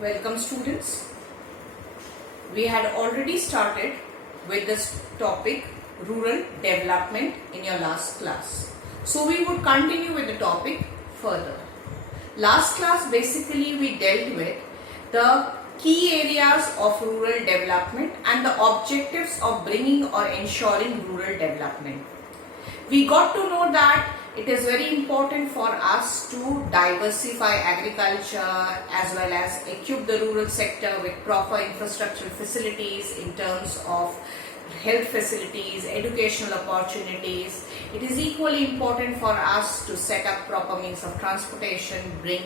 Welcome students. We had already started with this topic rural development in your last class. So we would continue with the topic further. Last class basically we dealt with the key areas of rural development and the objectives of bringing or ensuring rural development. We got to know that it is very important for us to diversify agriculture as well as equip the rural sector with proper infrastructural facilities in terms of health facilities, educational opportunities. It is equally important for us to set up proper means of transportation, bring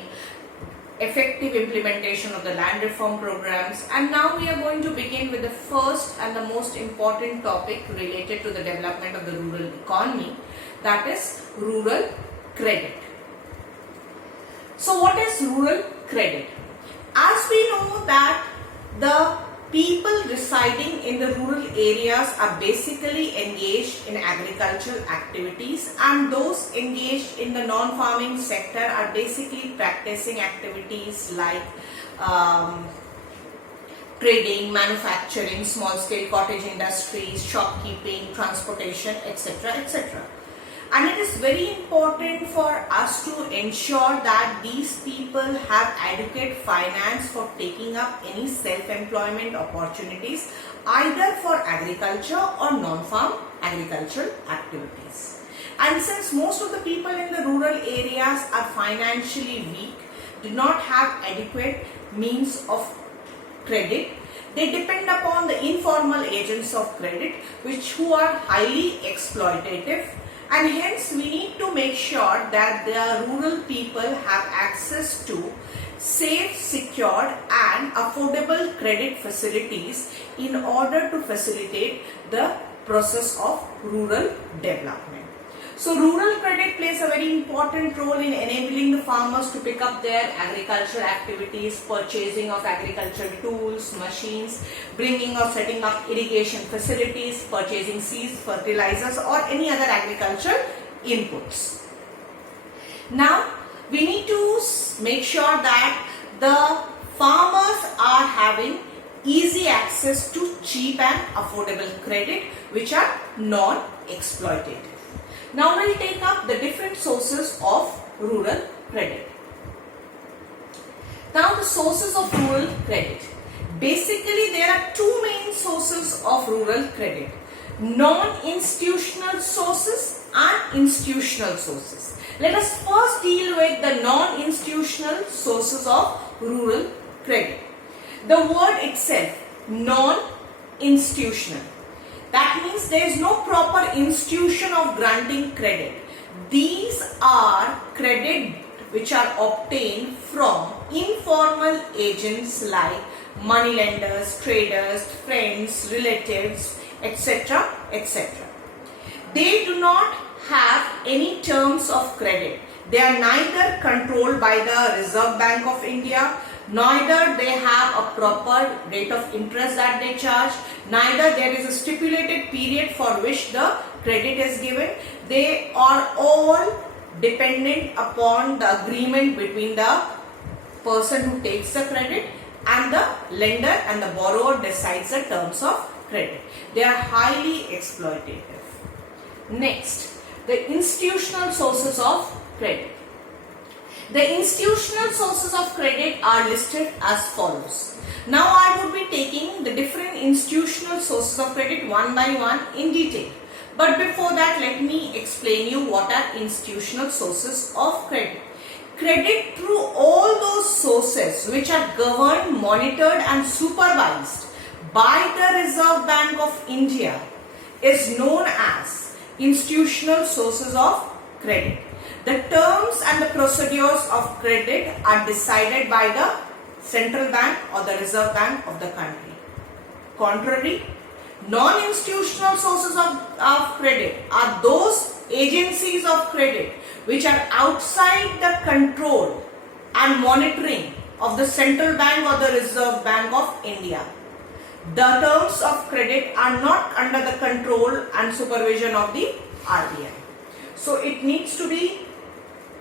effective implementation of the land reform programs, and now we are going to begin with the first and the most important topic related to the development of the rural economy, that is rural credit. So what is rural credit? As we know that the people residing in the rural areas are basically engaged in agricultural activities, and those engaged in the non-farming sector are basically practicing activities like trading, manufacturing, small-scale cottage industries, shopkeeping, transportation, etc., etc. And it is very important for us to ensure that these people have adequate finance for taking up any self-employment opportunities either for agriculture or non-farm agricultural activities. And since most of the people in the rural areas are financially weak, do not have adequate means of credit, they depend upon the informal agents of credit who are highly exploitative. And hence we need to make sure that the rural people have access to safe, secured and affordable credit facilities in order to facilitate the process of rural development. So rural credit plays a very important role in enabling the farmers to pick up their agricultural activities, purchasing of agricultural tools, machines, bringing or setting up irrigation facilities, purchasing seeds, fertilizers or any other agricultural inputs. Now we need to make sure that the farmers are having easy access to cheap and affordable credit which are non-exploitative. Now we'll take up the different sources of rural credit. Now the sources of rural credit. Basically there are two main sources of rural credit. Non-institutional sources and institutional sources. Let us first deal with the non-institutional sources of rural credit. The word itself, non-institutional. That means there is no proper institution of granting credit. These are credit which are obtained from informal agents like money lenders, traders, friends, relatives, etc., etc. They do not have any terms of credit. They are neither controlled by the Reserve Bank of India, neither they have a proper rate of interest that they charge, neither there is a stipulated period for which the credit is given. They are all dependent upon the agreement between the person who takes the credit and the lender, and the borrower decides the terms of credit. They are highly exploitative. Next, the institutional sources of credit. The institutional sources of credit are listed as follows. Now I would be taking the different institutional sources of credit one by one in detail. But before that, let me explain you what are institutional sources of credit. Credit through all those sources which are governed, monitored and supervised by the Reserve Bank of India is known as institutional sources of credit. The terms and the procedures of credit are decided by the central bank or the Reserve Bank of the country. Contrary, non-institutional sources of credit are those agencies of credit which are outside the control and monitoring of the central bank or the Reserve Bank of India. The terms of credit are not under the control and supervision of the RBI. So it needs to be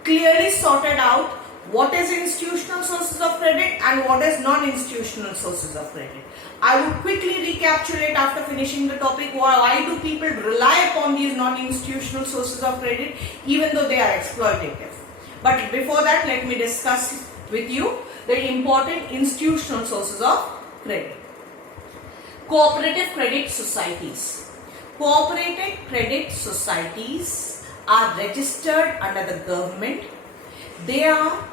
clearly sorted out what is institutional sources of credit and what is non-institutional sources of credit. I would quickly recapitulate after finishing the topic why do people rely upon these non-institutional sources of credit even though they are exploitative. But before that, let me discuss with you the important institutional sources of credit. Cooperative credit societies. Cooperative credit societies are registered under the government. They are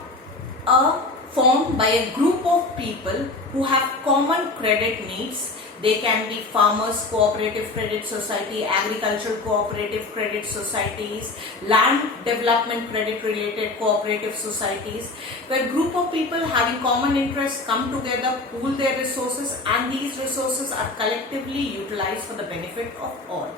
formed by a group of people who have common credit needs. They can be farmers cooperative credit society, agricultural cooperative credit societies, land development credit related cooperative societies, where a group of people having common interests come together, pool their resources, and these resources are collectively utilized for the benefit of all.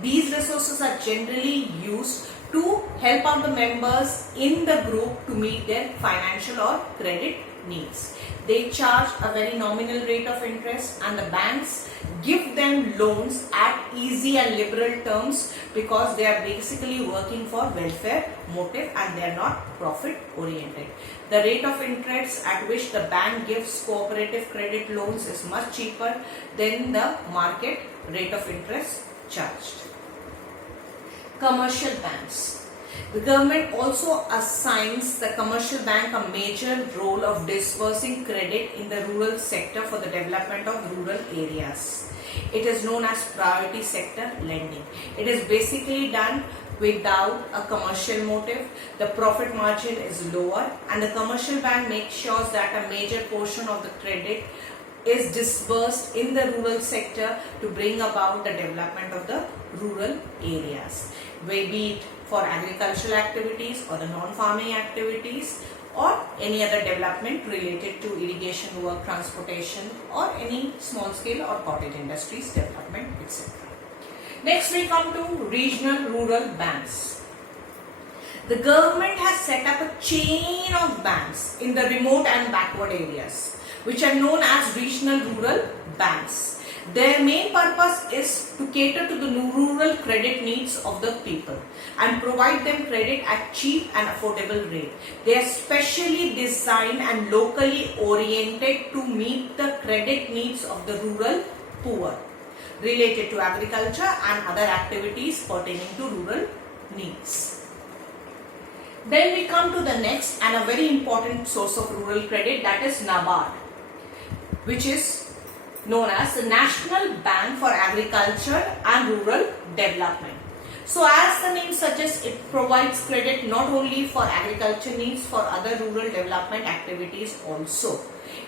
These resources are generally used to help out the members in the group to meet their financial or credit needs. They charge a very nominal rate of interest, and the banks give them loans at easy and liberal terms because they are basically working for welfare motive and they are not profit oriented. The rate of interest at which the bank gives cooperative credit loans is much cheaper than the market rate of interest charged. Commercial banks. The government also assigns the commercial bank a major role of disbursing credit in the rural sector for the development of rural areas. It is known as priority sector lending. It is basically done without a commercial motive. The profit margin is lower, and the commercial bank makes sure that a major portion of the credit is disbursed in the rural sector to bring about the development of the rural areas, be it for agricultural activities or the non-farming activities or any other development related to irrigation work, transportation, or any small scale or cottage industries development, etc. Next we come to regional rural banks. The government has set up a chain of banks in the remote and backward areas, which are known as regional rural banks. Their main purpose is to cater to the rural credit needs of the people and provide them credit at cheap and affordable rate. They are specially designed and locally oriented to meet the credit needs of the rural poor related to agriculture and other activities pertaining to rural needs. Then we come to the next and a very important source of rural credit, that is NABARD, which is known as the National Bank for Agriculture and Rural Development. So as the name suggests, it provides credit not only for agriculture needs, for other rural development activities also.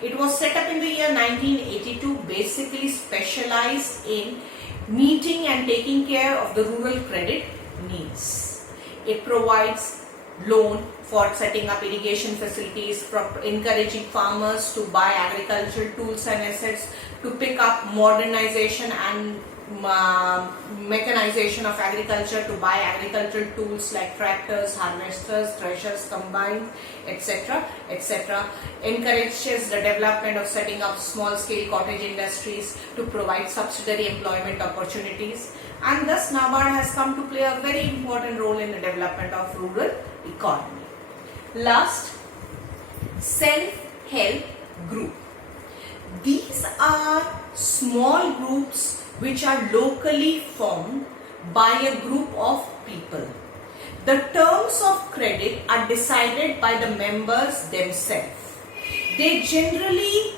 It was set up in the year 1982, basically specialized in meeting and taking care of the rural credit needs. It provides loan for setting up irrigation facilities, encouraging farmers to buy agricultural tools and assets, to pick up modernization and mechanization of agriculture, to buy agricultural tools like tractors, harvesters, threshers, combines, etc., etc. Encourages the development of setting up small scale cottage industries to provide subsidiary employment opportunities, and thus NABARD has come to play a very important role in the development of rural economy. Last, self-help group. These are small groups which are locally formed by a group of people. The terms of credit are decided by the members themselves. They generally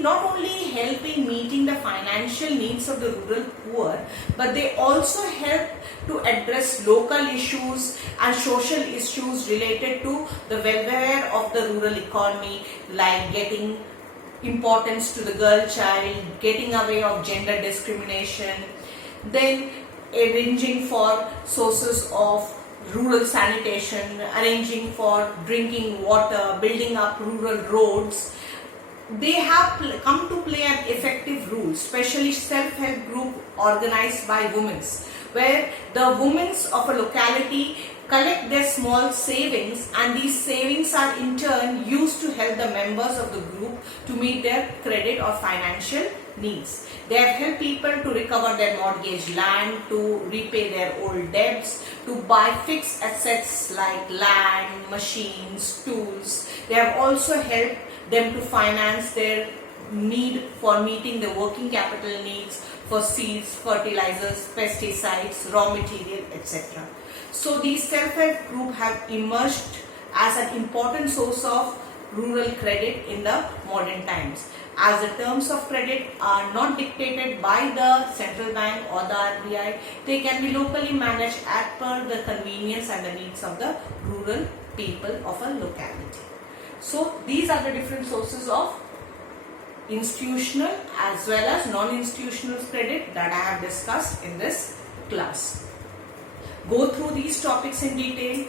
not only help in meeting the financial needs of the rural poor, but they also help to address local issues and social issues related to the welfare of the rural economy, like getting importance to the girl child, getting away of gender discrimination, then arranging for sources of rural sanitation, arranging for drinking water, building up rural roads. They have come to play an effective role, especially self-help group organized by women, where the women of a locality collect their small savings, and these savings are in turn used to help the members of the group to meet their credit or financial needs. They have helped people to recover their mortgaged land, to repay their old debts, to buy fixed assets like land, machines, tools. They have also helped them to finance their need for meeting the working capital needs for seeds, fertilizers, pesticides, raw material, etc. So these self-help group have emerged as an important source of rural credit in the modern times, as the terms of credit are not dictated by the central bank or the RBI. They can be locally managed as per the convenience and the needs of the rural people of a locality. So these are the different sources of institutional as well as non-institutional credit that I have discussed in this class. Go through these topics in detail,